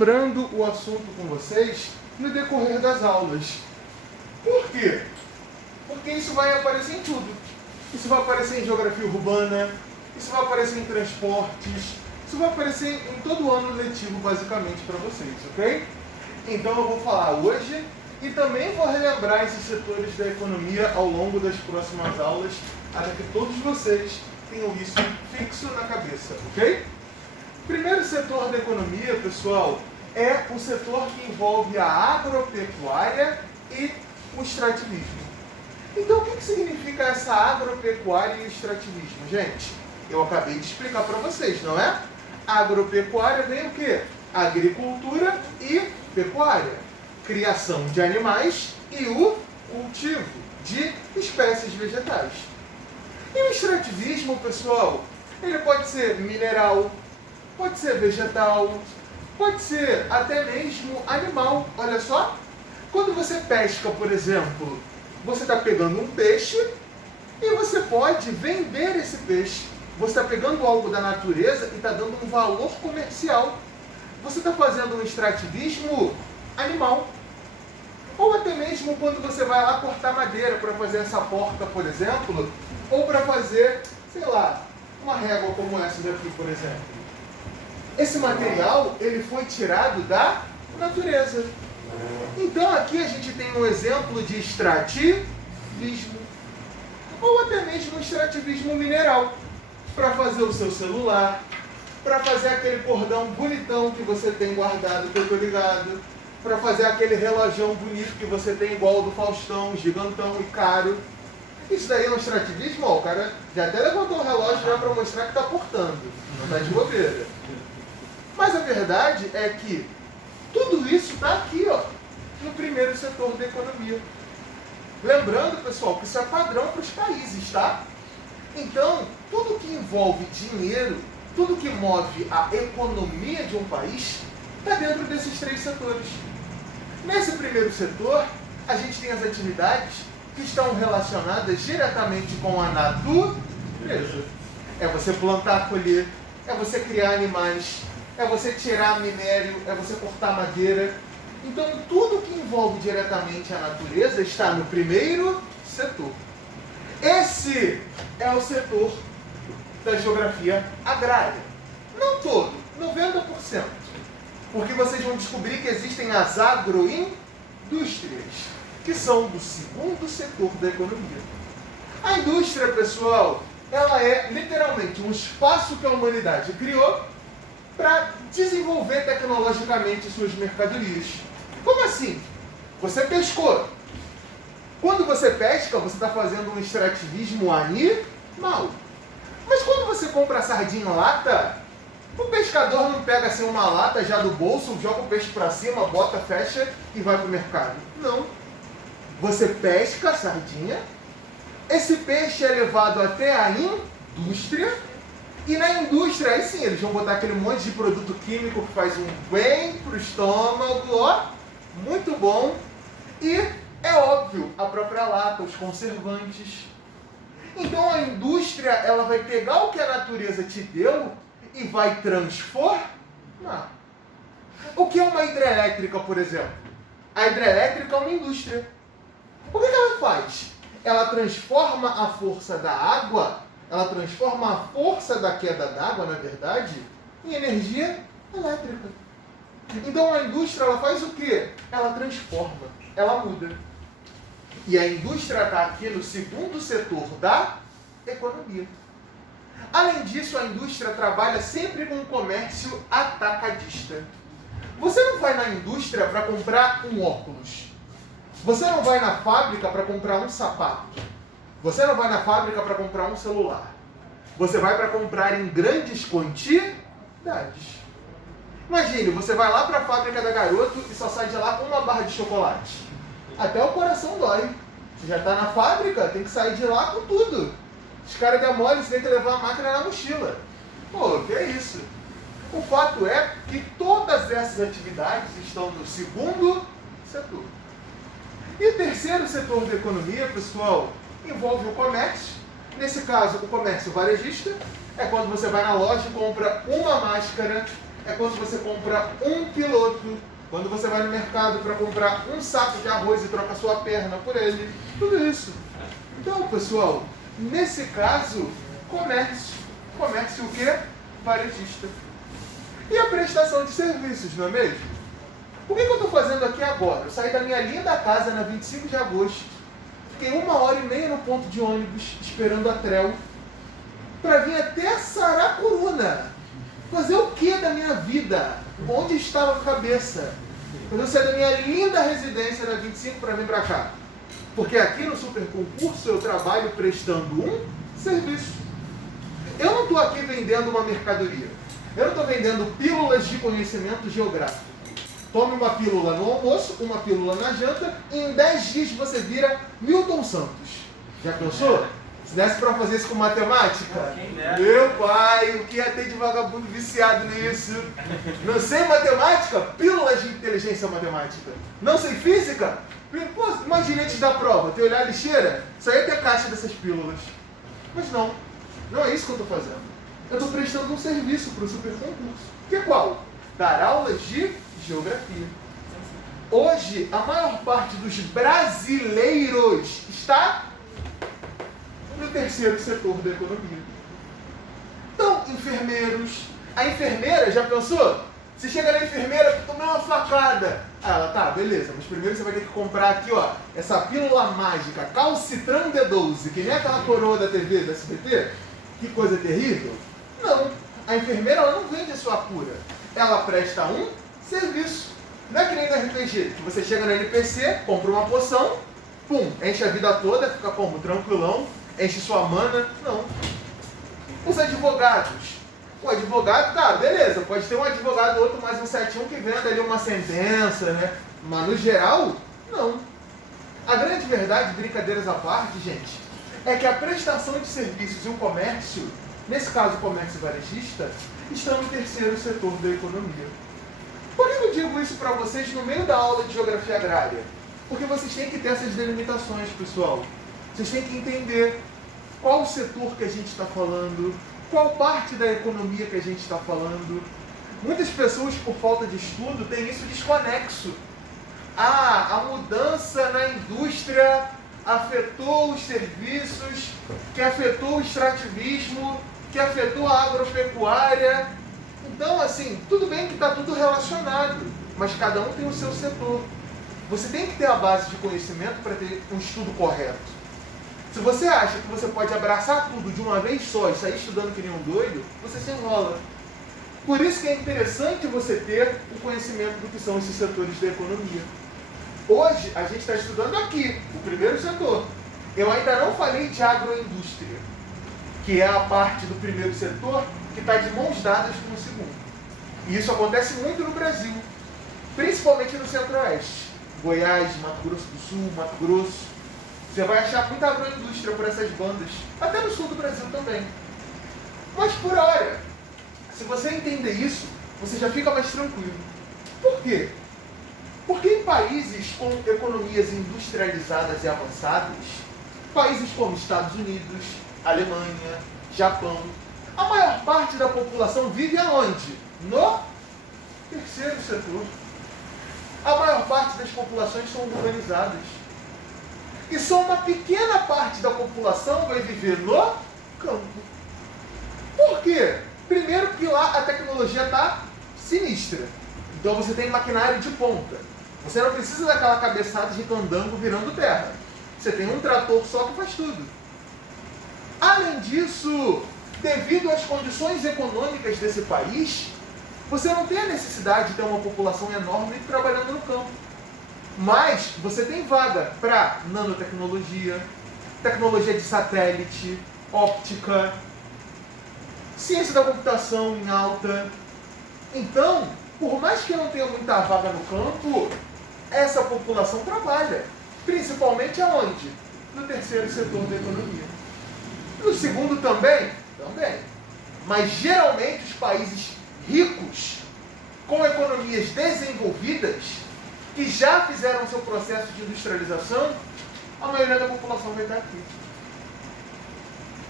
relembrando o assunto com vocês no decorrer das aulas. Por quê? Porque isso vai aparecer em tudo. Isso vai aparecer em geografia urbana, isso vai aparecer em transportes, isso vai aparecer em todo o ano letivo, basicamente, para vocês, ok? Então eu vou falar hoje e também vou relembrar esses setores da economia ao longo das próximas aulas, até que todos vocês tenham isso fixo na cabeça, ok? O primeiro setor da economia, pessoal, é o setor que envolve a agropecuária e o extrativismo. Então, o que significa essa agropecuária e o extrativismo, gente? Eu acabei de explicar para vocês, não é? Agropecuária vem o quê? Agricultura e pecuária. Criação de animais e o cultivo de espécies vegetais. E o extrativismo, pessoal, ele pode ser mineral, pode ser vegetal, pode ser até mesmo animal. Olha só, quando você pesca, por exemplo, você está pegando um peixe e você pode vender esse peixe. Você está pegando algo da natureza e está dando um valor comercial. Você está fazendo um extrativismo animal. Ou até mesmo quando você vai lá cortar madeira para fazer essa porta, por exemplo, ou para fazer, sei lá, uma régua como essa daqui, por exemplo. Esse material, ele foi tirado da natureza. Então aqui a gente tem um exemplo de extrativismo, ou até mesmo extrativismo mineral, para fazer o seu celular, para fazer aquele cordão bonitão que você tem guardado, que eu tô ligado, para fazer aquele relógio bonito que você tem igual ao do Faustão, gigantão e caro. Isso daí é um extrativismo, ó, o cara já até levantou o relógio já para mostrar que está portando, não está de bobeira. Mas a verdade é que tudo isso está aqui, ó, no primeiro setor da economia. Lembrando, pessoal, que isso é padrão para os países, tá? Então, tudo que envolve dinheiro, tudo que move a economia de um país, está dentro desses três setores. Nesse primeiro setor, a gente tem as atividades que estão relacionadas diretamente com a natureza. É você plantar, colher, é você criar animais, é você tirar minério, é você cortar madeira. Então, tudo que envolve diretamente a natureza está no primeiro setor. Esse é o setor da geografia agrária. Não todo, 90%. Porque vocês vão descobrir que existem as agroindústrias, que são do segundo setor da economia. A indústria, pessoal, ela é literalmente um espaço que a humanidade criou para desenvolver tecnologicamente suas mercadorias. Como assim? Você pescou. Quando você pesca, você está fazendo um extrativismo animal. Mas quando você compra sardinha em lata, o pescador não pega assim uma lata já do bolso, joga o peixe para cima, bota, fecha e vai para o mercado. Não. Você pesca a sardinha, esse peixe é levado até a indústria, e na indústria, aí sim, eles vão botar aquele monte de produto químico que faz um bem para o estômago, ó, muito bom. E é óbvio, a própria lata, os conservantes. Então a indústria, ela vai pegar o que a natureza te deu e vai transformar. O que é uma hidrelétrica, por exemplo? A hidrelétrica é uma indústria. O que ela faz? Ela transforma a força da água, ela transforma a força da queda d'água, na verdade, em energia elétrica. Então a indústria, ela faz o quê? Ela transforma, ela muda. E a indústria está aqui no segundo setor da economia. Além disso, a indústria trabalha sempre com o comércio atacadista. Você não vai na indústria para comprar um óculos. Você não vai na fábrica para comprar um sapato. Você não vai na fábrica para comprar um celular. Você vai para comprar em grandes quantidades. Imagine, você vai lá para a fábrica da Garoto e só sai de lá com uma barra de chocolate. Até o coração dói. Você já está na fábrica, tem que sair de lá com tudo. Os caras demoram, você tem que levar a máquina na mochila. Pô, que é isso? O fato é que todas essas atividades estão no segundo setor. E o terceiro setor da economia, pessoal, envolve o comércio. Nesse caso, o comércio varejista é quando você vai na loja e compra uma máscara é quando você compra um piloto, quando você vai no mercado para comprar um saco de arroz e troca sua perna por ele, tudo isso. Então, pessoal, nesse caso, comércio. Comércio o quê? Varejista. E a prestação de serviços, não é mesmo? O que eu estou fazendo aqui agora? Eu saí da minha linda casa na 25 de agosto, fiquei 1h30 no ponto de ônibus, esperando a TREL, para vir até Saracuruna. Fazer o que da minha vida? Onde estava a cabeça? Eu saí da minha linda residência na 25 para vir para cá. Porque aqui no Super Concurso eu trabalho prestando um serviço. Eu não estou aqui vendendo uma mercadoria. Eu não estou vendendo pílulas de conhecimento geográfico. Tome uma pílula no almoço, uma pílula na janta, e em 10 dias você vira Milton Santos. Já pensou? Se desse para fazer isso com matemática? Meu pai, o que ia ter de vagabundo viciado nisso? Não sei matemática? Pílulas de inteligência matemática. Não sei física? Pô, imagina antes da prova, ter olhar a lixeira, só ia ter caixa dessas pílulas. Mas não, não é isso que eu estou fazendo. Eu estou prestando um serviço para o Super Concurso. Que é qual? Dar aulas de geografia. Hoje, a maior parte dos brasileiros está no terceiro setor da economia. Então, enfermeiros. A enfermeira, já pensou? Você chega na enfermeira, tomou uma facada. Ah, ela, tá, beleza, mas primeiro você vai ter que comprar aqui, ó, essa pílula mágica, Calcitran D12, que nem aquela coroa da TV, da SBT. Que coisa terrível. Não, a enfermeira, ela não vende a sua cura. Ela presta um serviço. Não é que nem no RPG, que você chega no NPC, compra uma poção, pum, enche a vida toda, fica como? Tranquilão, enche sua mana. Não. Os advogados. O advogado, tá, beleza, pode ter um advogado ou outro mais um 71 que venda ali uma sentença, né? Mas no geral, não. A grande verdade, brincadeiras à parte, gente, é que a prestação de serviços e o comércio, nesse caso o comércio varejista, estão no terceiro setor da economia. Por que eu digo isso para vocês no meio da aula de geografia agrária? Porque vocês têm que ter essas delimitações, pessoal. Vocês têm que entender qual o setor que a gente está falando, qual parte da economia que a gente está falando. Muitas pessoas, por falta de estudo, têm isso desconexo. Ah, a mudança na indústria afetou os serviços, que afetou o extrativismo, que afetou a agropecuária. Então, assim, tudo bem que está tudo relacionado, mas cada um tem o seu setor. Você tem que ter a base de conhecimento para ter um estudo correto. Se você acha que você pode abraçar tudo de uma vez só e sair estudando que nem um doido, você se enrola. Por isso que é interessante você ter o conhecimento do que são esses setores da economia. Hoje, a gente está estudando aqui, o primeiro setor. Eu ainda não falei de agroindústria, que é a parte do primeiro setor que está de mãos dadas com o segundo. E isso acontece muito no Brasil, principalmente no Centro-Oeste. Goiás, Mato Grosso do Sul, Mato Grosso. Você vai achar muita agroindústria por essas bandas, até no sul do Brasil também. Mas por hora, se você entender isso, você já fica mais tranquilo. Por quê? Porque em países com economias industrializadas e avançadas, países como Estados Unidos, Alemanha, Japão, a maior parte da população vive aonde? No terceiro setor. A maior parte das populações são urbanizadas. E só uma pequena parte da população vai viver no campo. Por quê? Primeiro que lá a tecnologia está sinistra. Então você tem maquinário de ponta. Você não precisa daquela cabeçada de candango virando terra. Você tem um trator só que faz tudo. Além disso, devido às condições econômicas desse país, você não tem a necessidade de ter uma população enorme trabalhando no campo. Mas você tem vaga para nanotecnologia, tecnologia de satélite, óptica, ciência da computação em alta. Então, por mais que eu não tenha muita vaga no campo, essa população trabalha. Principalmente aonde? No terceiro setor da economia. No segundo também? Também. Mas geralmente os países ricos, com economias desenvolvidas, que já fizeram seu processo de industrialização, a maioria da população vai estar aqui.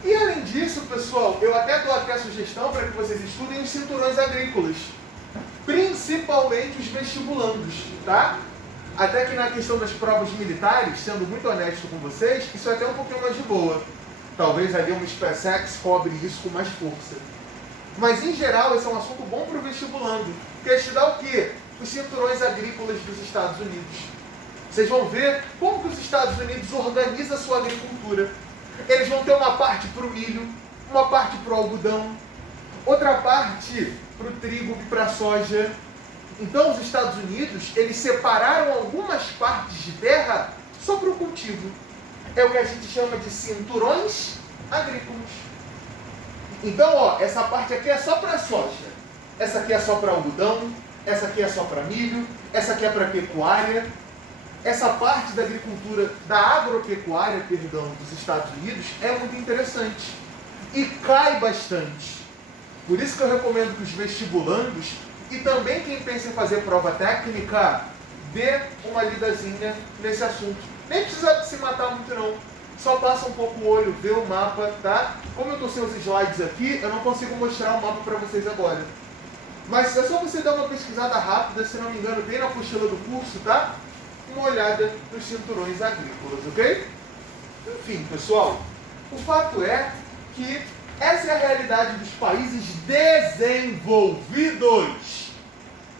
E além disso, pessoal, eu até dou aqui a sugestão para que vocês estudem os cinturões agrícolas. principalmente os vestibulandos, tá? Até que na questão das provas militares, sendo muito honesto com vocês, isso é até um pouquinho mais de boa. Talvez ali uma SpaceX cobre isso com mais força. Mas, em geral, esse é um assunto bom para o vestibulando. Porque estudar o quê? Os cinturões agrícolas dos Estados Unidos. Vocês vão ver como que os Estados Unidos organizam a sua agricultura. Eles vão ter uma parte para o milho, uma parte para o algodão, outra parte para o trigo e para a soja. Então, os Estados Unidos, eles separaram algumas partes de terra só para o cultivo. É o que a gente chama de cinturões agrícolas. Então, ó, essa parte aqui é só para soja, essa aqui é só para algodão, essa aqui é só para milho, essa aqui é para pecuária. Essa parte da agricultura, da agropecuária, perdão, dos Estados Unidos é muito interessante e cai bastante. Por isso que eu recomendo que os vestibulandos e também quem pensa em fazer prova técnica dê uma lidazinha nesse assunto. Nem precisa se matar muito não. Só passa um pouco o olho, vê o mapa, tá? Como eu estou sem os slides aqui, eu não consigo mostrar o mapa para vocês agora. Mas é só você dar uma pesquisada rápida, se não me engano, bem na apostila do curso, tá? Uma olhada nos cinturões agrícolas, ok? Enfim, pessoal, o fato é que essa é a realidade dos países desenvolvidos.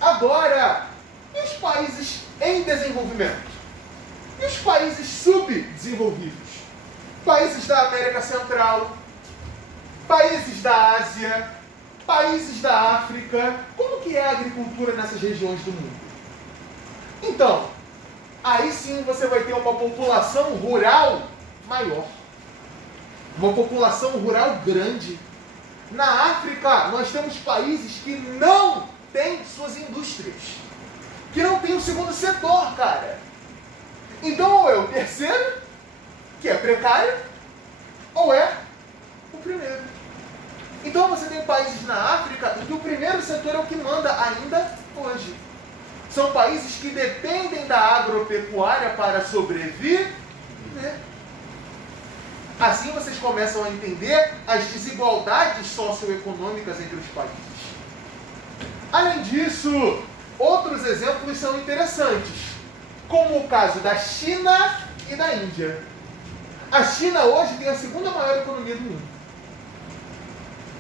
Agora, e os países em desenvolvimento? E os países subdesenvolvidos? Países da América Central, países da Ásia, países da África. Como que é a agricultura nessas regiões do mundo? Então, aí sim você vai ter uma população rural maior. Uma população rural grande. Na África, nós temos países que não têm suas indústrias. Que não tem o segundo setor, cara. Então, ou é o terceiro, que é precário, ou é o primeiro. Então, você tem países na África em que o primeiro setor é o que manda ainda hoje. São países que dependem da agropecuária para sobreviver. Assim vocês começam a entender as desigualdades socioeconômicas entre os países. Além disso, outros exemplos são interessantes, como o caso da China e da Índia. A China hoje tem a segunda maior economia do mundo.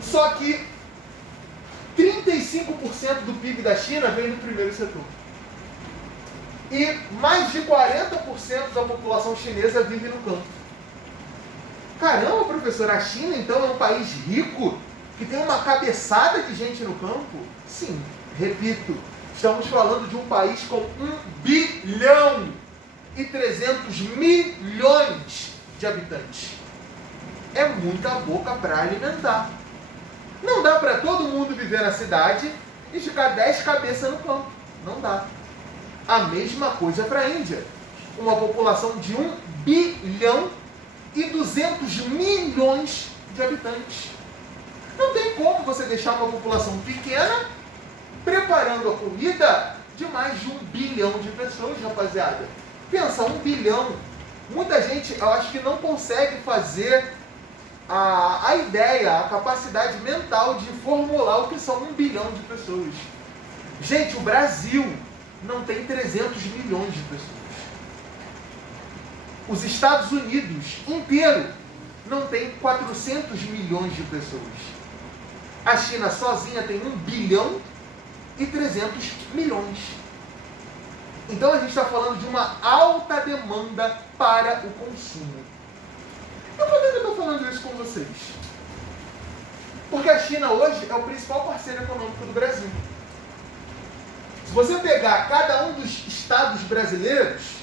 Só que 35% do PIB da China vem do primeiro setor. E mais de 40% da população chinesa vive no campo. Caramba, professor, a China então é um país rico que tem uma cabeçada de gente no campo? Sim, repito, estamos falando de um país com 1,3 bilhões de habitantes. É muita boca para alimentar. Não dá para todo mundo viver na cidade e ficar 10 cabeças no campo. Não dá. A mesma coisa para a Índia. Uma população de 1,2 bilhão de habitantes. Não tem como você deixar uma população pequena preparando a comida de mais de 1 bilhão de pessoas, rapaziada. Pensa, 1 bilhão. Muita gente, eu acho que não consegue fazer a ideia, a capacidade mental de formular o que são 1 bilhão de pessoas. Gente, o Brasil não tem 300 milhões de pessoas. Os Estados Unidos inteiro não tem 400 milhões de pessoas. A China sozinha tem 1,3 bilhões. Então a gente está falando de uma alta demanda para o consumo. E por que eu estou falando isso com vocês? Porque a China hoje é o principal parceiro econômico do Brasil. Se você pegar cada um dos estados brasileiros,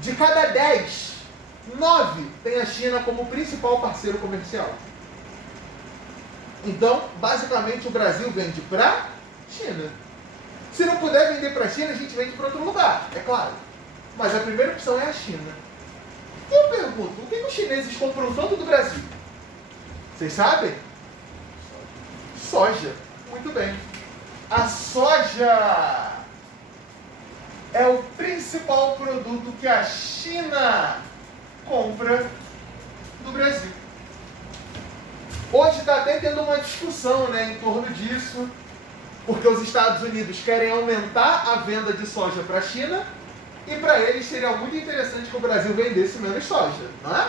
de cada 10, 9 tem a China como principal parceiro comercial. Então, basicamente, o Brasil vende para a China. Se não puder vender para a China, a gente vende para outro lugar, é claro. Mas a primeira opção é a China. E eu pergunto, o que os chineses compram tanto do Brasil? Vocês sabem? Soja. Muito bem. A soja é o principal produto que a China compra do Brasil. Hoje está até tendo uma discussão, em torno disso, Porque os Estados Unidos querem aumentar a venda de soja para a China e para eles seria muito interessante que o Brasil vendesse menos soja, não é?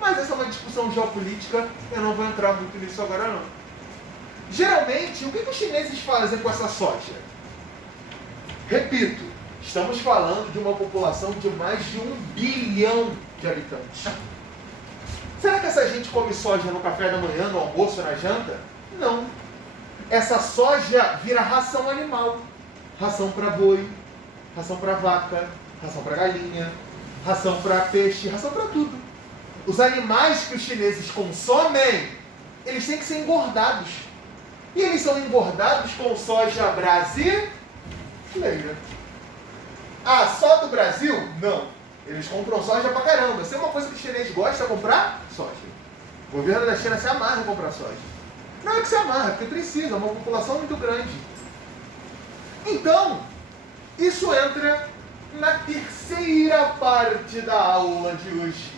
Mas essa é uma discussão geopolítica, eu não vou entrar muito nisso agora não. Geralmente, o que os chineses fazem com essa soja? Repito, estamos falando de uma população de mais de 1 bilhão de habitantes. Será que essa gente come soja no café da manhã, no almoço, na janta? Não. Essa soja vira ração animal. Ração para boi, ração para vaca, ração para galinha, ração para peixe, ração para tudo. Os animais que os chineses consomem, eles têm que ser engordados. E eles são engordados com soja brasileira. Ah, só do Brasil? Não. Eles compram soja pra caramba. Se é uma coisa que o chinês gosta, é comprar soja. O governo da China se amarra em comprar soja. Não é que se amarra, porque precisa, é uma população muito grande. Então, isso entra na terceira parte da aula de hoje,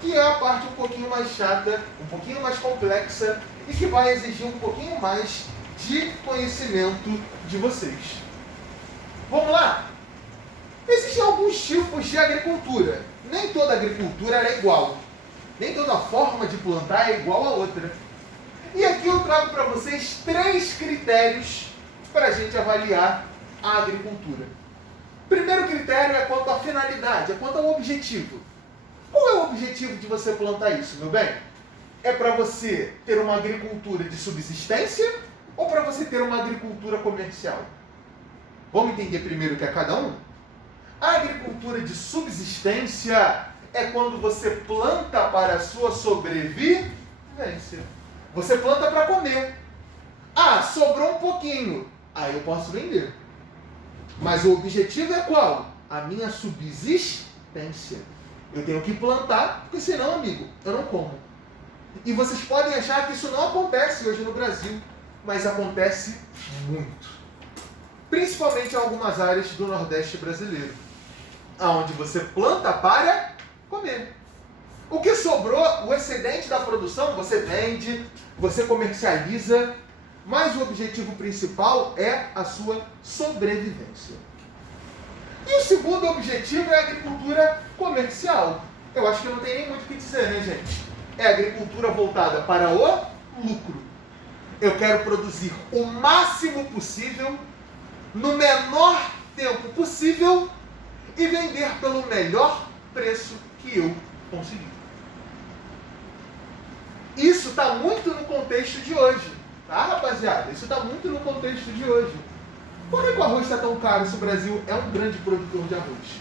que é a parte um pouquinho mais chata, um pouquinho mais complexa e que vai exigir um pouquinho mais de conhecimento de vocês. Vamos lá? Existem alguns tipos de agricultura. Nem toda agricultura é igual. Nem toda forma de plantar é igual a outra. E aqui eu trago para vocês 3 critérios para a gente avaliar a agricultura. Primeiro critério é quanto à finalidade, é quanto ao objetivo. Qual é o objetivo de você plantar isso, meu bem? É para você ter uma agricultura de subsistência ou para você ter uma agricultura comercial? Vamos entender primeiro o que é cada um? A agricultura de subsistência é quando você planta para a sua sobrevivência. Você planta para comer. Ah, sobrou um pouquinho. Aí eu posso vender. Mas o objetivo é qual? A minha subsistência. Eu tenho que plantar, porque senão, amigo, eu não como. E vocês podem achar que isso não acontece hoje no Brasil, mas acontece muito. Principalmente em algumas áreas do Nordeste brasileiro, onde você planta para comer. O que sobrou, o excedente da produção, você vende, você comercializa, mas o objetivo principal é a sua sobrevivência. E o segundo objetivo é a agricultura comercial. Eu acho que não tem nem muito o que dizer, né, gente? É a agricultura voltada para o lucro. Eu quero produzir o máximo possível, no menor tempo possível, e vender pelo melhor preço que eu conseguir. Isso está muito no contexto de hoje, tá, rapaziada? Isso está muito no contexto de hoje. Por que o arroz está tão caro se o Brasil é um grande produtor de arroz?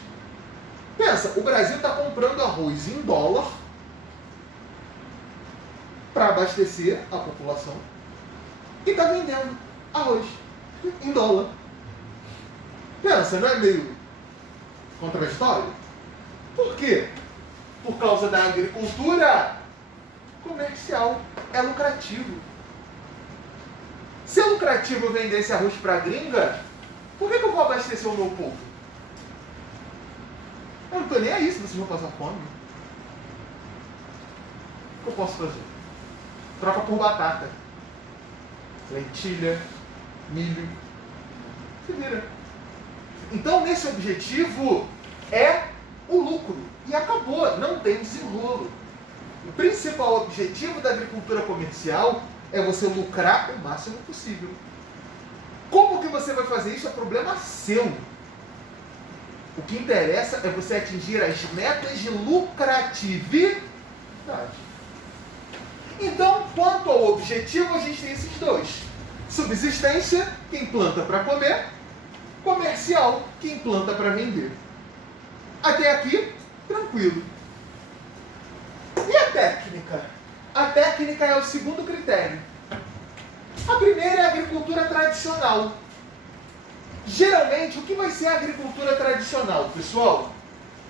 Pensa, o Brasil está comprando arroz em dólar para abastecer a população e está vendendo arroz em dólar. Pensa, não é meio contraditório? Por quê? Por causa da agricultura comercial. É lucrativo. Se é lucrativo vender esse arroz para a gringa, por que eu vou abastecer o meu povo? Eu não estou nem aí se vocês vão passar fome. O que eu posso fazer? Troca por batata, lentilha, milho. Se vira. Então, nesse objetivo é o lucro. E acabou, não tem desenrolo. O principal objetivo da agricultura comercial é você lucrar o máximo possível. Como que você vai fazer isso é problema seu. O que interessa é você atingir as metas de lucratividade. Então, quanto ao objetivo, a gente tem esses dois. Subsistência, quem planta para comer. Comercial, quem planta para vender. Até aqui, tranquilo. E a técnica? A técnica é o segundo critério. A primeira é a agricultura tradicional. Geralmente, o que vai ser a agricultura tradicional, pessoal?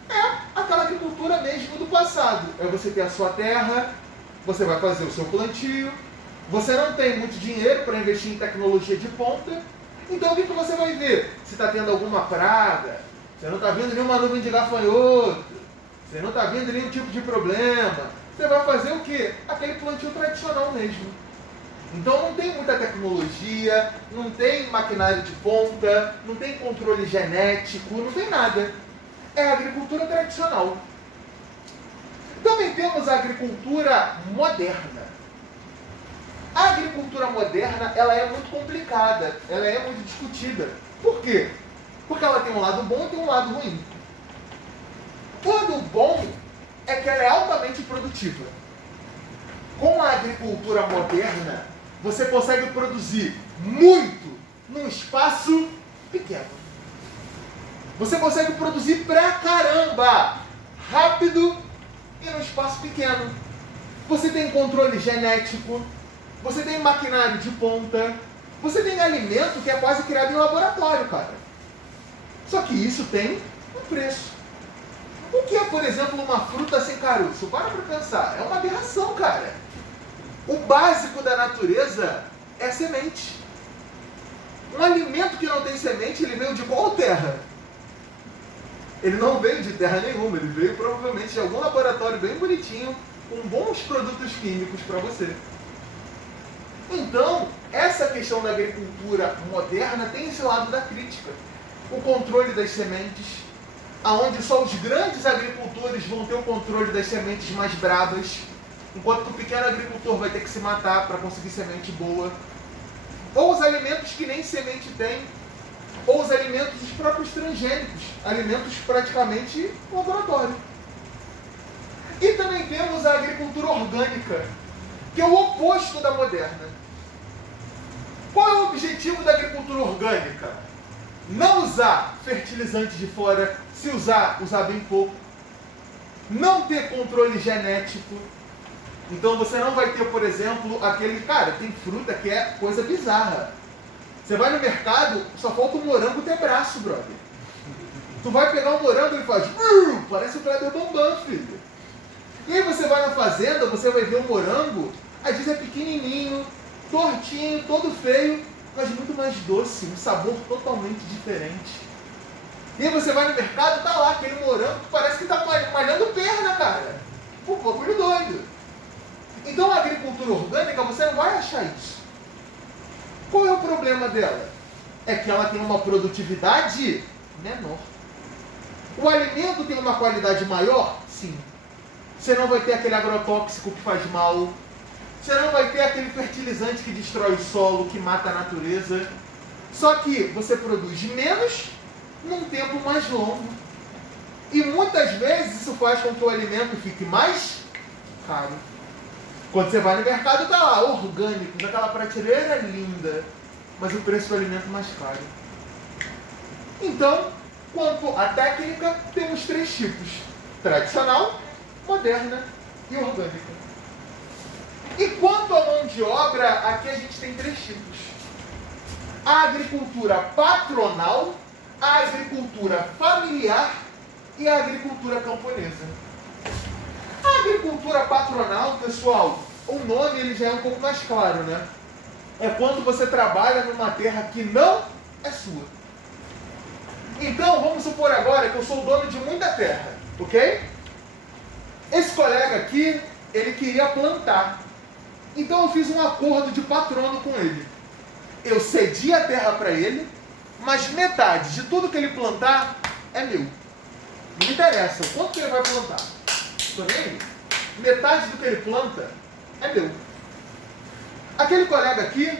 É aquela agricultura mesmo do passado. É você ter a sua terra, você vai fazer o seu plantio, você não tem muito dinheiro para investir em tecnologia de ponta, então o que você vai ver? Se está tendo alguma praga, você não está vendo nenhuma nuvem de gafanhoto, você não está vendo nenhum tipo de problema, você vai fazer o quê? Aquele plantio tradicional mesmo. Então não tem muita tecnologia, não tem maquinário de ponta, não tem controle genético, não tem nada. É agricultura tradicional. Também temos a agricultura moderna. A agricultura moderna, ela é muito complicada, ela é muito discutida. Por quê? Porque ela tem um lado bom e tem um lado ruim. O lado bom é que ela é altamente produtiva. Com a agricultura moderna, você consegue produzir muito num espaço pequeno. Você consegue produzir pra caramba, rápido e num espaço pequeno. Você tem controle genético, você tem maquinário de ponta, você tem alimento que é quase criado em laboratório, cara. Só que isso tem um preço. O que é, por exemplo, uma fruta sem caroço? Para pra pensar, é uma aberração, cara. O básico da natureza é semente. Um alimento que não tem semente, ele veio de qual terra? Ele não veio de terra nenhuma, ele veio provavelmente de algum laboratório bem bonitinho, com bons produtos químicos para você. Então, essa questão da agricultura moderna tem esse lado da crítica. O controle das sementes, aonde só os grandes agricultores vão ter o controle das sementes mais brabas, enquanto o pequeno agricultor vai ter que se matar para conseguir semente boa. Ou os alimentos que nem semente tem, ou os alimentos dos próprios transgênicos, alimentos praticamente laboratório. E também temos a agricultura orgânica, que é o oposto da moderna. Qual é o objetivo da agricultura orgânica? Não usar fertilizante de fora, se usar bem pouco. Não ter controle genético. Então você não vai ter, por exemplo, aquele... Cara, tem fruta que é coisa bizarra. Você vai no mercado, só falta um morango ter braço, brother. Tu vai pegar um morango e ele faz... parece o Kleber Bambam, filho. E aí você vai na fazenda, você vai ver um morango, às vezes é pequenininho, tortinho, todo feio, mas muito mais doce, um sabor totalmente diferente. E aí você vai no mercado, tá lá aquele morango que parece que tá malhando perna, cara. Pô, bagulho doido. Então a agricultura orgânica, você não vai achar isso. Qual é o problema dela? É que ela tem uma produtividade menor. O alimento tem uma qualidade maior? Sim. Você não vai ter aquele agrotóxico que faz mal. Você não vai ter aquele fertilizante que destrói o solo, que mata a natureza. Só que você produz menos num tempo mais longo. E muitas vezes isso faz com que o alimento fique mais caro. Quando você vai no mercado, tá lá, orgânico, aquela prateleira linda, mas o preço do alimento mais caro. Então, quanto à técnica, temos 3 tipos: tradicional, moderna e orgânica. E quanto à mão de obra, aqui a gente tem 3 tipos: a agricultura patronal, a agricultura familiar e a agricultura camponesa. A agricultura patronal, pessoal, o nome ele já é um pouco mais claro, né? É quando você trabalha numa terra que não é sua. Então, vamos supor agora que eu sou o dono de muita terra, ok? Esse colega aqui, ele queria plantar. Então eu fiz um acordo de patrono com ele. Eu cedi a terra para ele, mas metade de tudo que ele plantar é meu. Não me interessa o quanto que ele vai plantar. Estou nem aí. Metade do que ele planta é meu. Aquele colega aqui,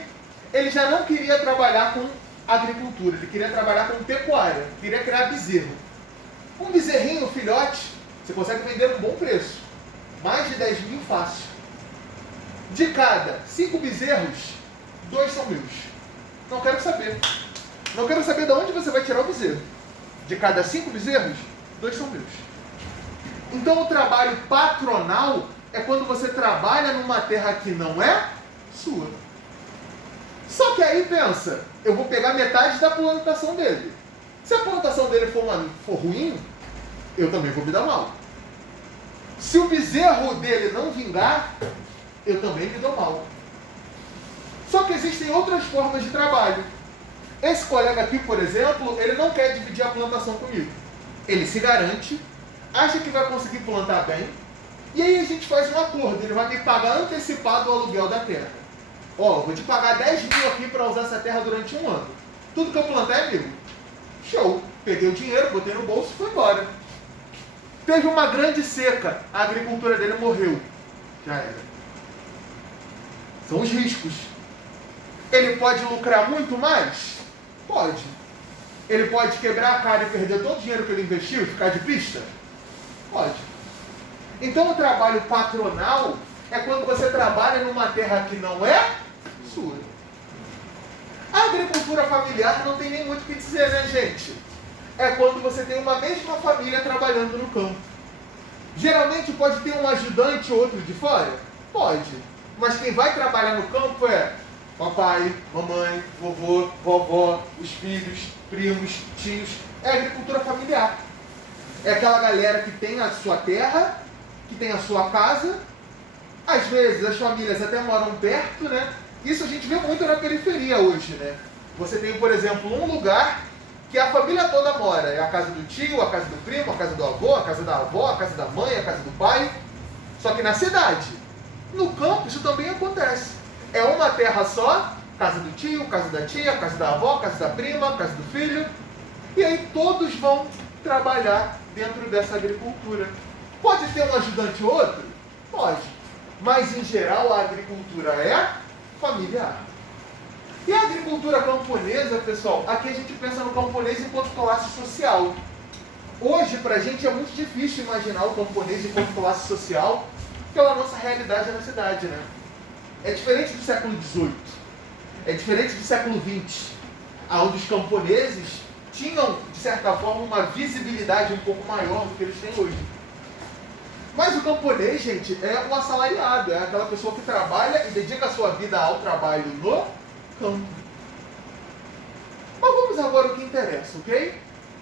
ele já não queria trabalhar com agricultura, ele queria trabalhar com pecuária, queria criar bezerro. Um bezerrinho, filhote, você consegue vender um bom preço. Mais de 10 mil fácil. De cada 5 bezerros, 2 são meus. Não quero saber. Não quero saber de onde você vai tirar o bezerro. De cada 5 bezerros, 2 são meus. Então o trabalho patronal é quando você trabalha numa terra que não é sua. Só que aí pensa, eu vou pegar metade da plantação dele. Se a plantação dele for ruim, eu também vou me dar mal. Se o bezerro dele não vingar, eu também me dou mal. Só que existem outras formas de trabalho. Esse colega aqui, por exemplo, ele não quer dividir a plantação comigo. Ele se garante, acha que vai conseguir plantar bem, e aí a gente faz um acordo, ele vai me pagar antecipado o aluguel da terra. Ó, vou te pagar 10 mil aqui para usar essa terra durante um ano. Tudo que eu plantar é meu. Show. Peguei o dinheiro, botei no bolso e fui embora. Teve uma grande seca, a agricultura dele morreu. Já era. São os riscos. Ele pode lucrar muito mais? Pode. Ele pode quebrar a cara e perder todo o dinheiro que ele investiu e ficar de pista? Pode. Então o trabalho patronal é quando você trabalha numa terra que não é sua. A agricultura familiar não tem nem muito o que dizer, né, gente? É quando você tem uma mesma família trabalhando no campo. Geralmente pode ter um ajudante ou outro de fora? Pode. Mas quem vai trabalhar no campo é papai, mamãe, vovô, vovó, os filhos, primos, tios. É agricultura familiar. É aquela galera que tem a sua terra, que tem a sua casa. Às vezes as famílias até moram perto, né? Isso a gente vê muito na periferia hoje, né? Você tem, por exemplo, um lugar que a família toda mora. É a casa do tio, a casa do primo, a casa do avô, a casa da avó, a casa da mãe, a casa do pai. Só que na cidade. No campo isso também acontece. É uma terra só, casa do tio, casa da tia, casa da avó, casa da prima, casa do filho. E aí todos vão trabalhar dentro dessa agricultura. Pode ter um ajudante ou outro? Pode. Mas em geral a agricultura é familiar. E a agricultura camponesa, pessoal, aqui a gente pensa no camponês enquanto classe social. Hoje, para a gente, é muito difícil imaginar o camponês enquanto classe social, pela nossa realidade na cidade, né? É diferente do século XVIII, é diferente do século XX, onde os camponeses tinham, de certa forma, uma visibilidade um pouco maior do que eles têm hoje. Mas o camponês, gente, é o assalariado, é aquela pessoa que trabalha e dedica a sua vida ao trabalho no campo. Mas vamos agora ao que interessa, ok?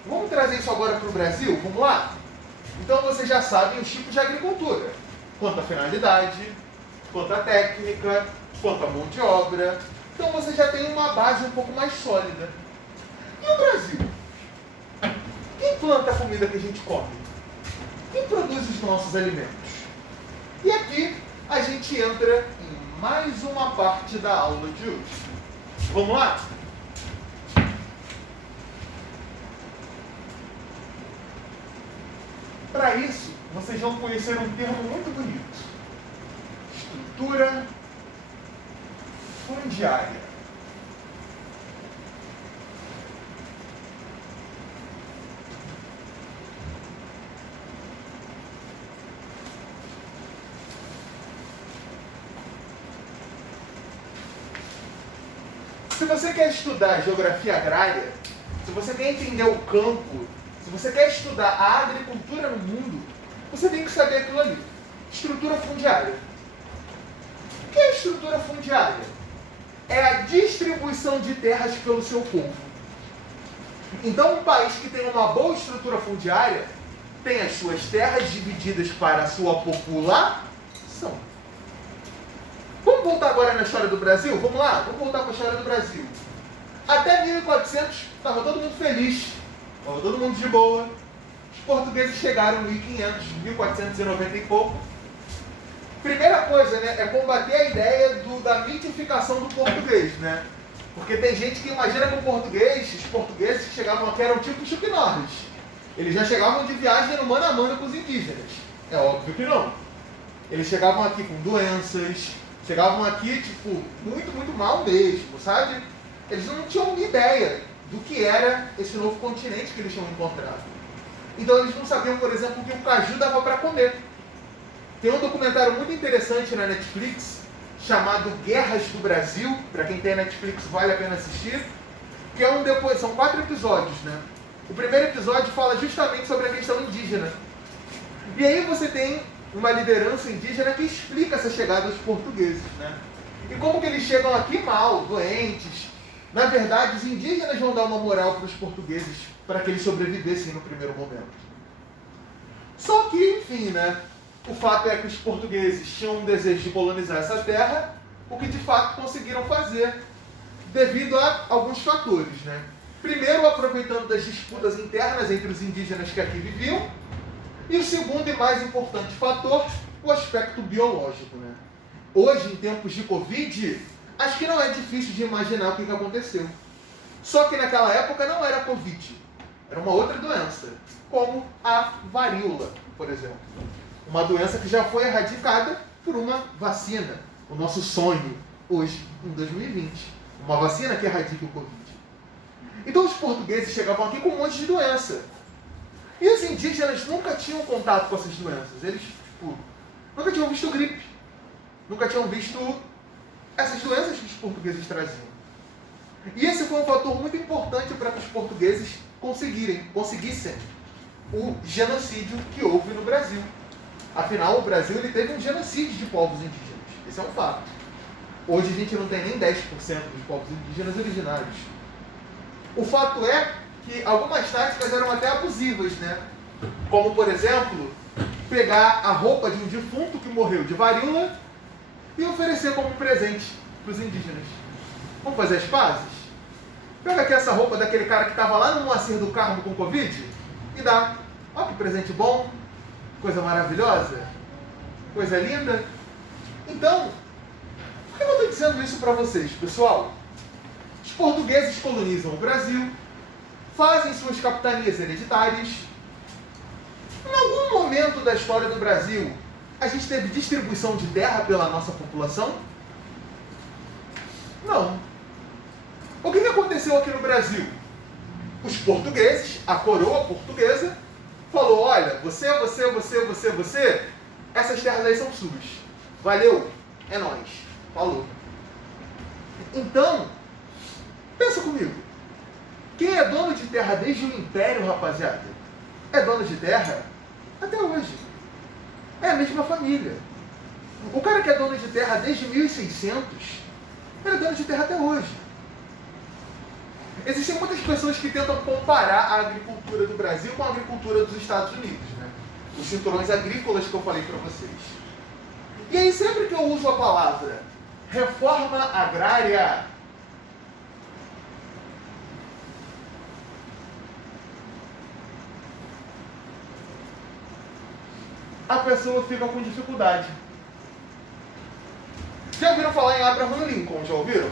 Vamos trazer isso agora para o Brasil? Vamos lá? Então vocês já sabem os tipos de agricultura. Quanto à finalidade, quanto à técnica, quanto à mão de obra. Então você já tem uma base um pouco mais sólida. E o Brasil? Quem planta a comida que a gente come? Quem produz os nossos alimentos? E aqui a gente entra em mais uma parte da aula de hoje. Vamos lá? Para isso, vocês vão conhecer um termo muito bonito. Estrutura fundiária. Se você quer estudar geografia agrária, se você quer entender o campo, se você quer estudar a agricultura no mundo, você tem que saber aquilo ali. Estrutura fundiária. O que é estrutura fundiária? É a distribuição de terras pelo seu povo. Então, um país que tem uma boa estrutura fundiária tem as suas terras divididas para a sua população. Vamos voltar agora na história do Brasil? Vamos lá? Vamos voltar para a história do Brasil. Até 1400 estava todo mundo feliz, estava todo mundo de boa. Os portugueses chegaram em 1500, 1490 e pouco. Primeira coisa, né, é combater a ideia da mitificação do português, né? Porque tem gente que imagina que os portugueses que chegavam aqui eram tipo Chuck Norris. Eles já chegavam de viagem no mano a mano com os indígenas. É óbvio que não. Eles chegavam aqui com doenças, chegavam aqui, tipo, muito, muito mal mesmo, sabe? Eles não tinham ideia do que era esse novo continente que eles tinham encontrado. Então eles não sabiam, por exemplo, que o caju dava para comer. Tem um documentário muito interessante na Netflix, chamado Guerras do Brasil. Para quem tem Netflix, vale a pena assistir. Que é são 4 episódios, né? O primeiro episódio fala justamente sobre a questão indígena. E aí você tem uma liderança indígena que explica essa chegada dos portugueses, né? E como que eles chegam aqui mal, doentes. Na verdade, os indígenas vão dar uma moral para os portugueses para que eles sobrevivessem no primeiro momento. Só que, enfim, né? O fato é que os portugueses tinham um desejo de colonizar essa terra, o que de fato conseguiram fazer, devido a alguns fatores, né? Primeiro, aproveitando das disputas internas entre os indígenas que aqui viviam, e o segundo e mais importante fator, o aspecto biológico, né? Hoje, em tempos de Covid, Acho que não é difícil de imaginar o que aconteceu. Só que naquela época não era Covid. Era uma outra doença, como a varíola, por exemplo. Uma doença que já foi erradicada por uma vacina. O nosso sonho hoje, em 2020. Uma vacina que erradique o Covid. Então os portugueses chegavam aqui com um monte de doença. E os indígenas nunca tinham contato com essas doenças. Eles, nunca tinham visto gripe. Nunca tinham visto essas doenças que os portugueses traziam. E esse foi um fator muito importante para que os portugueses conseguissem o genocídio que houve no Brasil. Afinal, o Brasil ele teve um genocídio de povos indígenas. Esse é um fato. Hoje a gente não tem nem 10% dos povos indígenas originários. O fato é que algumas táticas eram até abusivas, né? Como, por exemplo, pegar a roupa de um defunto que morreu de varíola e oferecer como presente para os indígenas. Vamos fazer as pazes? Pega aqui essa roupa daquele cara que estava lá no Moacir do Carmo com Covid e dá. Olha que presente bom, coisa maravilhosa, coisa linda. Então, por que eu estou dizendo isso para vocês, pessoal? Os portugueses colonizam o Brasil, fazem suas capitanias hereditárias. Em algum momento da história do Brasil, a gente teve distribuição de terra pela nossa população? Não. O que aconteceu aqui no Brasil? Os portugueses, a coroa portuguesa, falou, olha, você, essas terras aí são suas. Valeu, é nóis. Falou. Então, pensa comigo. Quem é dono de terra desde o Império, rapaziada, é dono de terra até hoje. É a mesma família. O cara que é dono de terra desde 1600, ele é dono de terra até hoje. Existem muitas pessoas que tentam comparar a agricultura do Brasil com a agricultura dos Estados Unidos, né? Os cinturões agrícolas que eu falei para vocês. E aí, sempre que eu uso a palavra reforma agrária, a pessoa fica com dificuldade. Já ouviram falar em Abraham Lincoln? Já ouviram?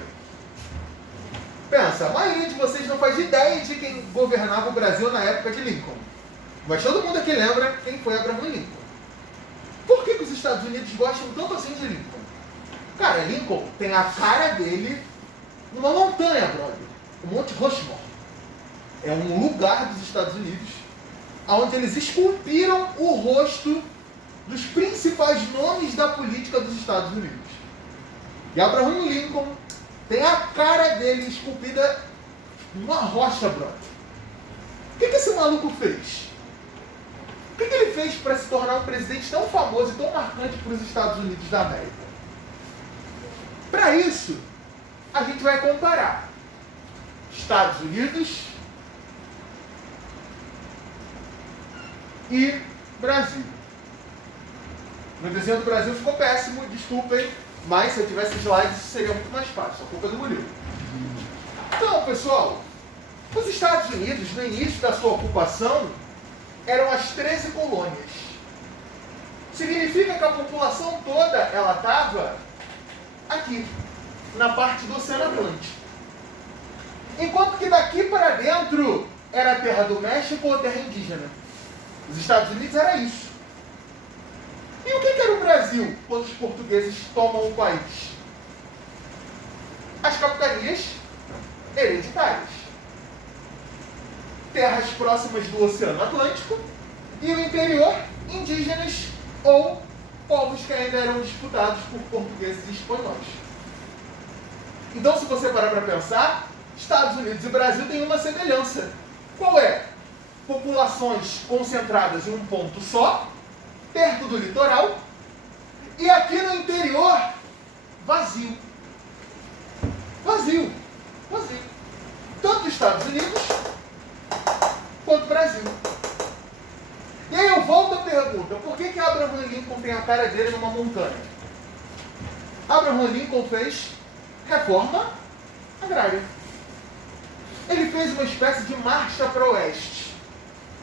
Pensa, a maioria de vocês não faz ideia de quem governava o Brasil na época de Lincoln. Mas todo mundo aqui lembra quem foi Abraham Lincoln. Por que os Estados Unidos gostam tanto assim de Lincoln? Cara, Lincoln tem a cara dele numa montanha, brother. O Monte Rushmore. É um lugar dos Estados Unidos onde eles esculpiram o rosto dos principais nomes da política dos Estados Unidos. E Abraham Lincoln tem a cara dele esculpida numa rocha, brother. O que esse maluco fez? O que ele fez para se tornar um presidente tão famoso e tão marcante para os Estados Unidos da América? Para isso, a gente vai comparar Estados Unidos e Brasil. No desenho do Brasil ficou péssimo, desculpem, mas se eu tivesse slides seria muito mais fácil, a culpa é do Murilo. Então, pessoal, os Estados Unidos, no início da sua ocupação, eram as 13 colônias. Significa que a população toda, ela estava aqui, na parte do Oceano Atlântico. Enquanto que daqui para dentro era a terra do México ou terra indígena. Os Estados Unidos era isso. E o que era o Brasil quando os portugueses tomam o país? As capitanias hereditárias. Terras próximas do Oceano Atlântico e o interior, indígenas ou povos que ainda eram disputados por portugueses e espanhóis. Então, se você parar para pensar, Estados Unidos e Brasil têm uma semelhança. Qual é? Populações concentradas em um ponto só, perto do litoral, e aqui no interior, vazio. Vazio. Vazio. Tanto Estados Unidos quanto Brasil. E aí eu volto à pergunta, por que Abraham Lincoln tem a cara dele numa montanha? Abraham Lincoln fez reforma agrária. Ele fez uma espécie de marcha para o oeste.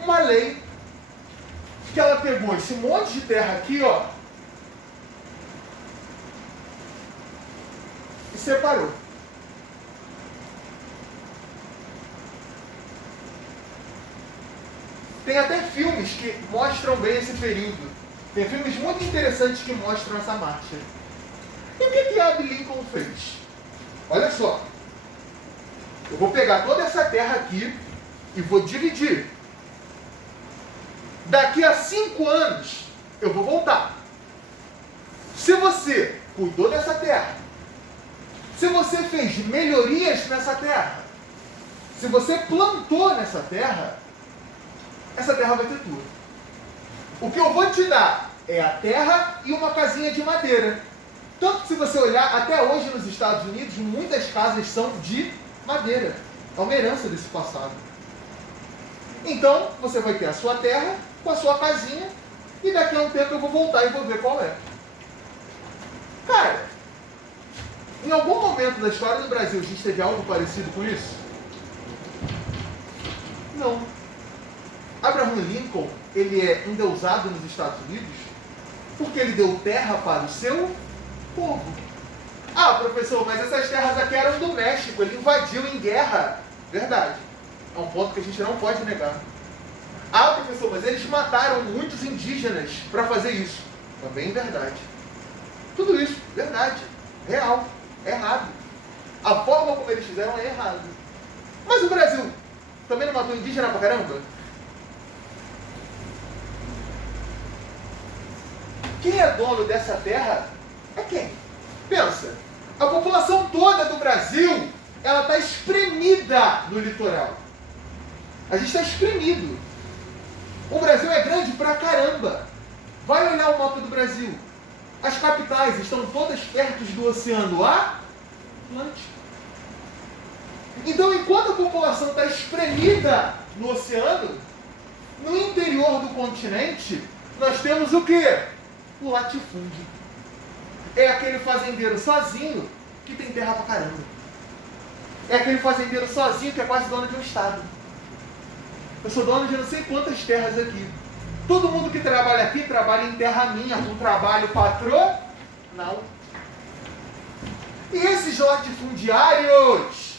Uma lei que ela pegou esse monte de terra aqui, ó. separou. Tem até filmes que mostram bem esse período. Tem filmes muito interessantes que mostram essa marcha. E o que Abe Lincoln fez? Olha só. Eu vou pegar toda essa terra aqui e vou dividir. Daqui a 5 anos, eu vou voltar. Se você cuidou dessa terra, se você fez melhorias nessa terra, se você plantou nessa terra, essa terra vai ter tudo. O que eu vou te dar é a terra e uma casinha de madeira. Tanto que se você olhar, até hoje nos Estados Unidos, muitas casas são de madeira. É uma herança desse passado. Então, você vai ter a sua terra com a sua casinha e daqui a um tempo eu vou voltar e vou ver qual é. Cara, em algum momento da história do Brasil a gente teve algo parecido com isso? Não. Abraham Lincoln, ele é endeusado nos Estados Unidos porque ele deu terra para o seu povo. Ah, professor, mas essas terras aqui eram do México, ele invadiu em guerra. Verdade. É um ponto que a gente não pode negar. Ah, professor, mas eles mataram muitos indígenas para fazer isso. Também verdade. Tudo isso, verdade. Real. Errado. A forma como eles fizeram é errado. Mas o Brasil também não matou indígena pra caramba? Quem é dono dessa terra é quem? Pensa. A população toda do Brasil, ela está espremida no litoral. A gente está espremido. O Brasil é grande pra caramba. Vai olhar o mapa do Brasil. As capitais estão todas perto do Oceano Atlântico. Então, enquanto a população está espremida no oceano, no interior do continente, nós temos o quê? O latifúndio. É aquele fazendeiro sozinho que tem terra pra caramba. É aquele fazendeiro sozinho que é quase dono de um estado. Eu sou dono de não sei quantas terras aqui. Todo mundo que trabalha aqui trabalha em terra minha, com trabalho patronal. E esses latifundiários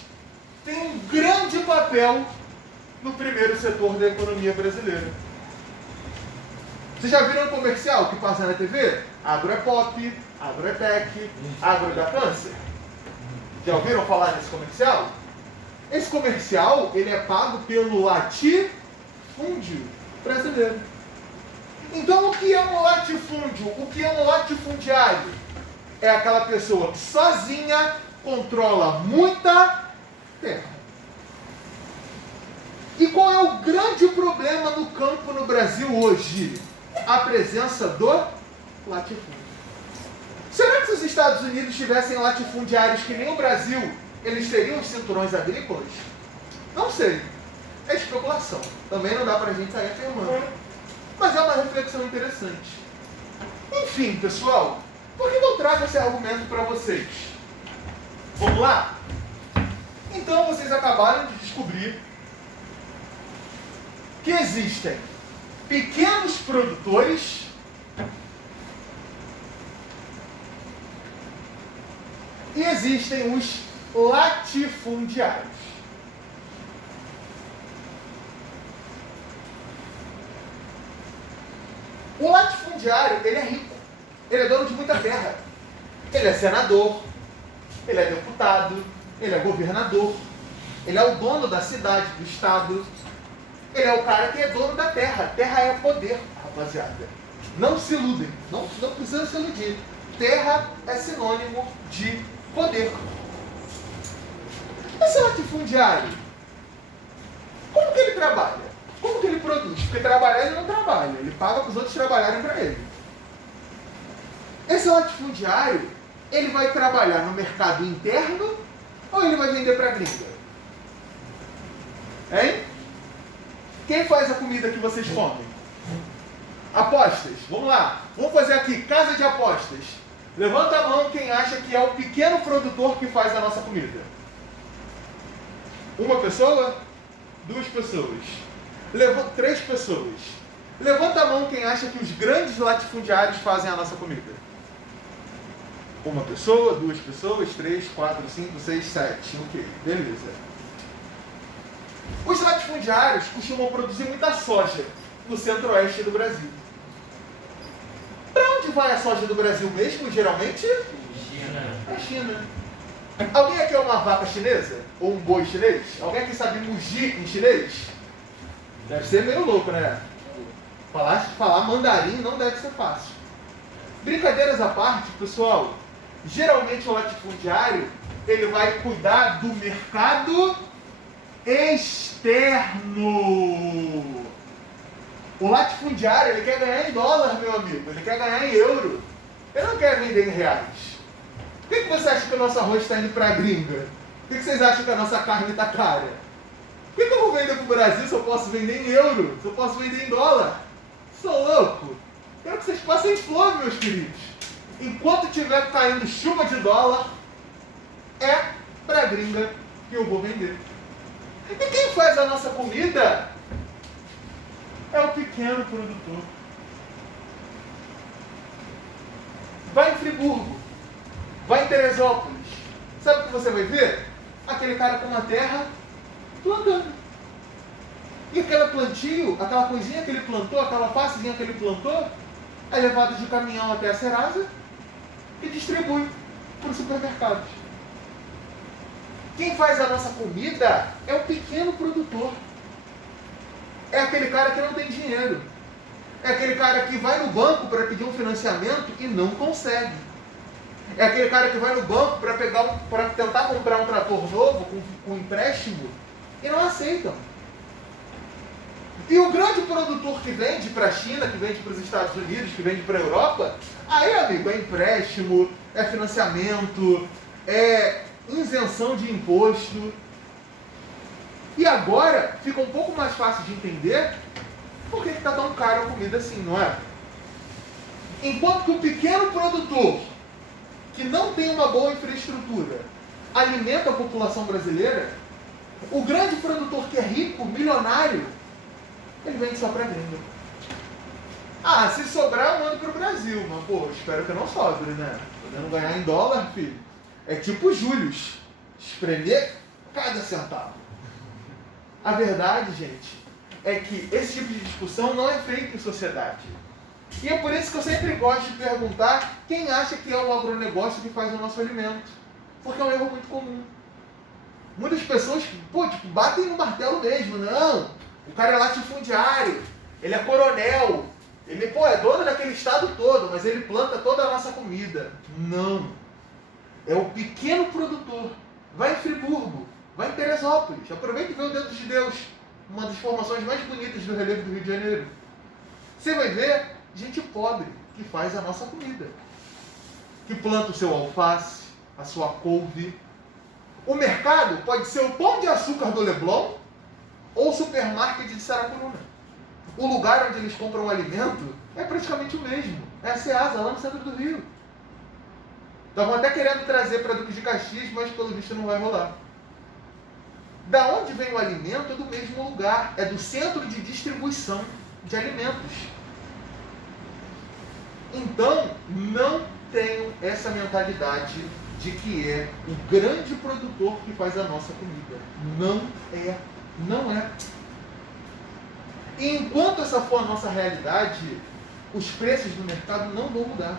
têm um grande papel no primeiro setor da economia brasileira. Vocês já viram um comercial que passa na TV? Agro é pop, agro é tech, agro dá câncer. Já ouviram falar nesse comercial? Esse comercial, ele é pago pelo latifúndio brasileiro. Então, o que é um latifúndio? O que é um latifundiário? É aquela pessoa que sozinha controla muita terra. E qual é o grande problema no campo no Brasil hoje? A presença do latifúndio. Será que se os Estados Unidos tivessem latifundiários que nem o Brasil, eles teriam os cinturões agrícolas? Não sei. É especulação. Também não dá pra gente sair afirmando. Mas é uma reflexão interessante. Enfim, pessoal, por que eu trago esse argumento para vocês? Vamos lá? Então, vocês acabaram de descobrir que existem pequenos produtores e existem os latifundiários. O latifundiário, ele é rico. Ele é dono de muita terra. Ele é senador, ele é deputado, ele é governador, ele é o dono da cidade, do estado. Ele é o cara que é dono da terra. Terra é poder, rapaziada. Não se iludem. Não precisa se iludir. Terra é sinônimo de poder. Esse latifundiário, como que ele trabalha? Como que ele produz? Porque trabalhar ele não trabalha. Ele paga para os outros trabalharem para ele. Esse latifundiário, ele vai trabalhar no mercado interno ou ele vai vender para a gringa? Hein? Quem faz a comida que vocês comem? Apostas. Vamos lá. Vamos fazer aqui, casa de apostas. Levanta a mão quem acha que é o pequeno produtor que faz a nossa comida. Uma pessoa? 2 pessoas. 3 pessoas. Levanta a mão quem acha que os grandes latifundiários fazem a nossa comida. Uma pessoa, 2 pessoas, 3, 4, 5, 6, 7. Ok, beleza. Os latifundiários costumam produzir muita soja no centro-oeste do Brasil. Para onde vai a soja do Brasil mesmo, geralmente? China. Para a China. Alguém aqui é uma vaca chinesa? Ou um boi chinês? Alguém aqui sabe mugir em chinês? Deve ser meio louco, né? Falar mandarim não deve ser fácil. Brincadeiras à parte, pessoal, geralmente o latifundiário ele vai cuidar do mercado externo. O latifundiário ele quer ganhar em dólar, meu amigo. Ele quer ganhar em euro. Ele não quer vender em reais. Por que você acha que o nosso arroz está indo para a gringa? Por que vocês acham que a nossa carne está cara? Por que eu vou vender para o Brasil se eu posso vender em euro? Se eu posso vender em dólar? Sou louco? Quero que vocês passem fome, meus queridos. Enquanto estiver caindo chuva de dólar, é para a gringa que eu vou vender. E quem faz a nossa comida é o pequeno produtor. Vai em Friburgo, vai em Teresópolis. Sabe o que você vai ver? Aquele cara com uma terra plantando. E aquele plantio, aquela coisinha que ele plantou, aquela facezinha que ele plantou, é levado de caminhão até a Serasa e distribui para os supermercados. Quem faz a nossa comida é o pequeno produtor. É aquele cara que não tem dinheiro. É aquele cara que vai no banco para pedir um financiamento e não consegue. É aquele cara que vai no banco para tentar comprar um trator novo com empréstimo e não aceitam. E o grande produtor que vende para a China, que vende para os Estados Unidos, que vende para a Europa, aí, amigo, é empréstimo, é financiamento, é isenção de imposto. E agora fica um pouco mais fácil de entender por que está tão caro a comida assim, não é? Enquanto que o pequeno produtor, que não tem uma boa infraestrutura, alimenta a população brasileira, o grande produtor que é rico, milionário, ele vende só para gringa. Ah, se sobrar eu mando para o Brasil, mas pô, espero que não sobre, né? Podendo ganhar em dólar, filho. É tipo Július, espremer cada centavo. A verdade, gente, é que esse tipo de discussão não é feito em sociedade. E é por isso que eu sempre gosto de perguntar quem acha que é o agronegócio que faz o nosso alimento. Porque é um erro muito comum. Muitas pessoas, batem no martelo mesmo. Não, o cara é latifundiário, ele é coronel, ele, é dono daquele estado todo, mas ele planta toda a nossa comida. Não. É o pequeno produtor. Vai em Friburgo, vai em Teresópolis, aproveita e vê o dedo de Deus, uma das formações mais bonitas do relevo do Rio de Janeiro. Você vai ver gente pobre que faz a nossa comida, que planta o seu alface, a sua couve. O mercado pode ser o Pão de Açúcar do Leblon ou o supermarket de Saracuruna. O lugar onde eles compram o alimento é praticamente o mesmo. É a Ceasa, lá no centro do Rio. Estavam até querendo trazer para Duque de Caxias, mas pelo visto não vai rolar. Da onde vem o alimento é do mesmo lugar, é do centro de distribuição de alimentos. Então, não tenham essa mentalidade de que é o grande produtor que faz a nossa comida. Não é. Não é. E enquanto essa for a nossa realidade, os preços do mercado não vão mudar.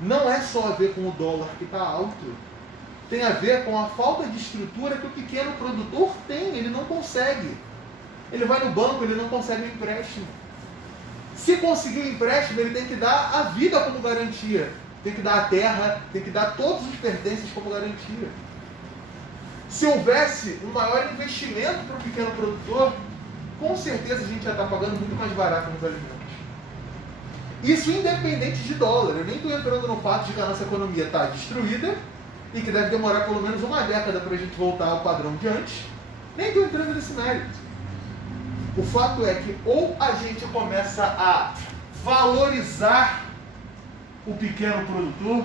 Não é só a ver com o dólar que está alto. Tem a ver com a falta de estrutura que o pequeno produtor tem. Ele não consegue. Ele vai no banco, ele não consegue um empréstimo. Se conseguir um empréstimo, ele tem que dar a vida como garantia. Tem que dar a terra, tem que dar todos os pertences como garantia. Se houvesse um maior investimento para o pequeno produtor, com certeza a gente já está pagando muito mais barato nos alimentos. Isso independente de dólar. Eu nem estou entrando no fato de que a nossa economia está destruída e que deve demorar pelo menos uma década para a gente voltar ao padrão de antes. Nem estou entrando nesse mérito. O fato é que ou a gente começa a valorizar o pequeno produtor,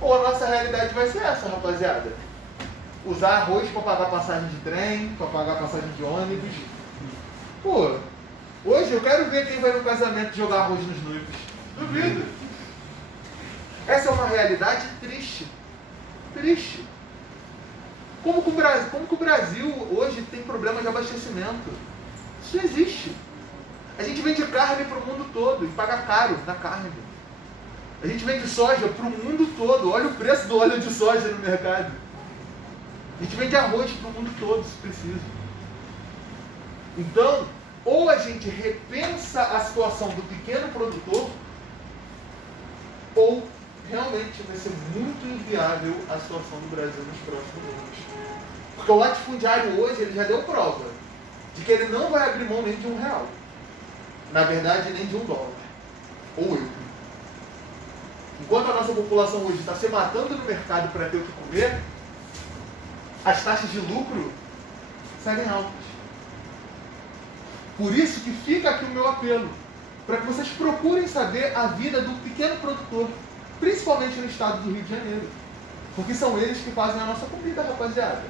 ou a nossa realidade vai ser essa, rapaziada. Usar arroz para pagar passagem de trem, para pagar passagem de ônibus. Pô, hoje eu quero ver quem vai no casamento jogar arroz nos noivos. Duvido. Essa é uma realidade triste. Triste. Como que o Brasil hoje tem problema de abastecimento? Isso não existe. A gente vende carne para o mundo todo e paga caro na carne. A gente vende soja para o mundo todo. Olha o preço do óleo de soja no mercado. A gente vende arroz para o mundo todo, se preciso. Então, ou a gente repensa a situação do pequeno produtor, ou realmente vai ser muito inviável a situação do Brasil nos próximos anos. Porque o latifundiário hoje, ele já deu prova de que ele não vai abrir mão nem de R$1. Na verdade, nem de $1. Ou euro. Enquanto a nossa população hoje está se matando no mercado para ter o que comer, as taxas de lucro seguem altas. Por isso que fica aqui o meu apelo, para que vocês procurem saber a vida do pequeno produtor, principalmente no estado do Rio de Janeiro. Porque são eles que fazem a nossa comida, rapaziada.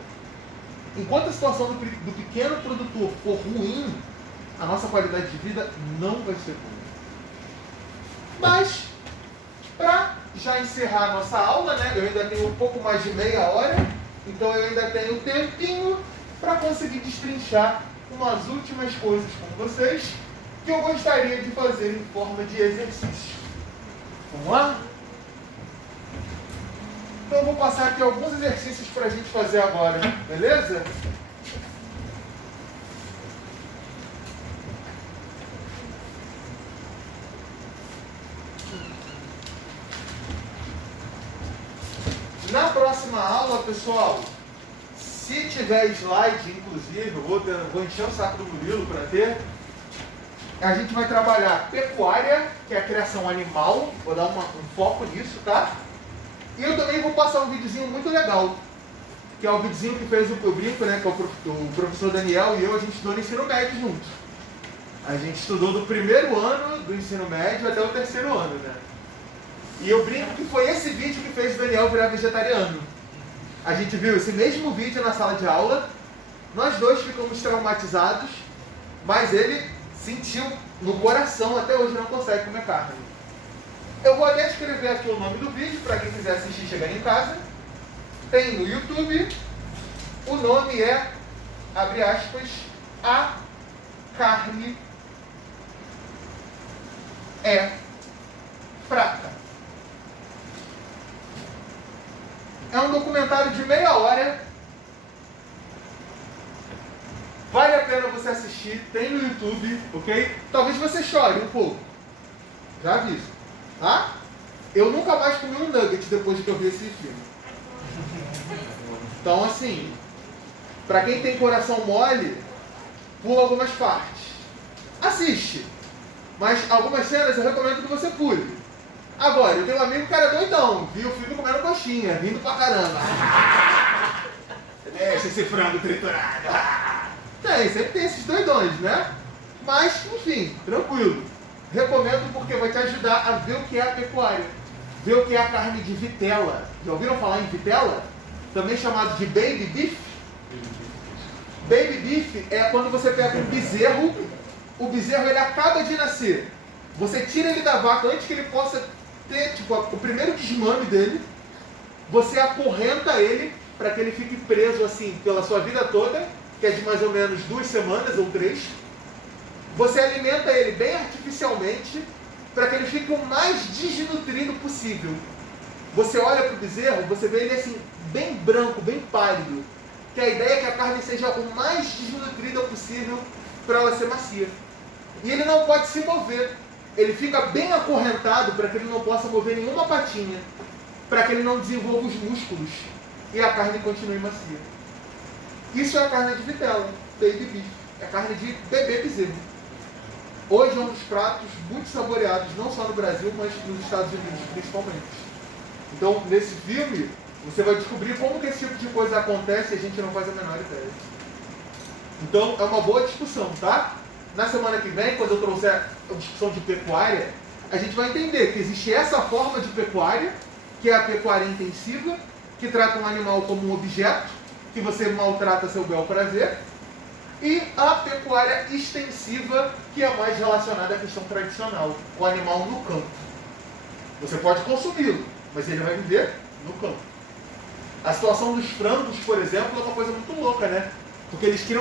Enquanto a situação do pequeno produtor for ruim, a nossa qualidade de vida não vai ser boa. Mas, para já encerrar a nossa aula, né, eu ainda tenho um pouco mais de meia hora, então eu ainda tenho um tempinho para conseguir destrinchar umas últimas coisas com vocês que eu gostaria de fazer em forma de exercício. Vamos lá? Então eu vou passar aqui alguns exercícios para a gente fazer agora, beleza? Na próxima aula, pessoal, se tiver slide, inclusive, eu vou encher o saco do Murilo para ter. A gente vai trabalhar pecuária, que é a criação animal. Vou dar um foco nisso, tá? E eu também vou passar um videozinho muito legal, que é o videozinho que fez o brinco, né? Que é o professor Daniel e eu, a gente estudou no ensino médio junto. A gente estudou do primeiro ano do ensino médio até o terceiro ano, né? E eu brinco que foi esse vídeo que fez o Daniel virar vegetariano. A gente viu esse mesmo vídeo na sala de aula, nós dois ficamos traumatizados, mas ele sentiu no coração, até hoje não consegue comer carne. Eu vou até escrever aqui o nome do vídeo, para quem quiser assistir chegando em casa. Tem no YouTube, o nome é, abre aspas, A Carne é Fraca. É um documentário de meia hora. Vale a pena você assistir. Tem no YouTube, ok? Talvez você chore um pouco. Já aviso. Tá? Eu nunca mais comi um nugget depois de que eu vi esse filme. Então, assim, pra quem tem coração mole, pula algumas partes. Assiste. Mas algumas cenas eu recomendo que você pule. Agora, eu tenho um amigo que era doidão, viu o filme comendo coxinha, rindo pra caramba. Deixa esse frango triturado. Sempre tem esses doidões, né? Mas, enfim, tranquilo. Recomendo porque vai te ajudar a ver o que é a pecuária. Ver o que é a carne de vitela. Já ouviram falar em vitela? Também chamado de baby beef. Baby beef é quando você pega um bezerro, o bezerro ele acaba de nascer. Você tira ele da vaca antes que ele possa ter o primeiro desmame dele, você acorrenta ele para que ele fique preso assim pela sua vida toda, que é de mais ou menos 2 semanas ou 3. Você alimenta ele bem artificialmente para que ele fique o mais desnutrido possível. Você olha para o bezerro, você vê ele assim, bem branco, bem pálido, que a ideia é que a carne seja o mais desnutrida possível para ela ser macia. E ele não pode se mover. Ele fica bem acorrentado para que ele não possa mover nenhuma patinha, para que ele não desenvolva os músculos e a carne continue macia. Isso é a carne de vitela, baby beef, é a carne de bebê bezerro. Hoje é um dos pratos muito saboreados, não só no Brasil, mas nos Estados Unidos principalmente. Então, nesse filme, você vai descobrir como que esse tipo de coisa acontece e a gente não faz a menor ideia. Então, é uma boa discussão, tá? Na semana que vem, quando eu trouxer a discussão de pecuária, a gente vai entender que existe essa forma de pecuária, que é a pecuária intensiva, que trata um animal como um objeto, que você maltrata a seu bel prazer, e a pecuária extensiva, que é mais relacionada à questão tradicional, o animal no campo. Você pode consumi-lo, mas ele vai viver no campo. A situação dos frangos, por exemplo, é uma coisa muito louca, né? Porque eles criam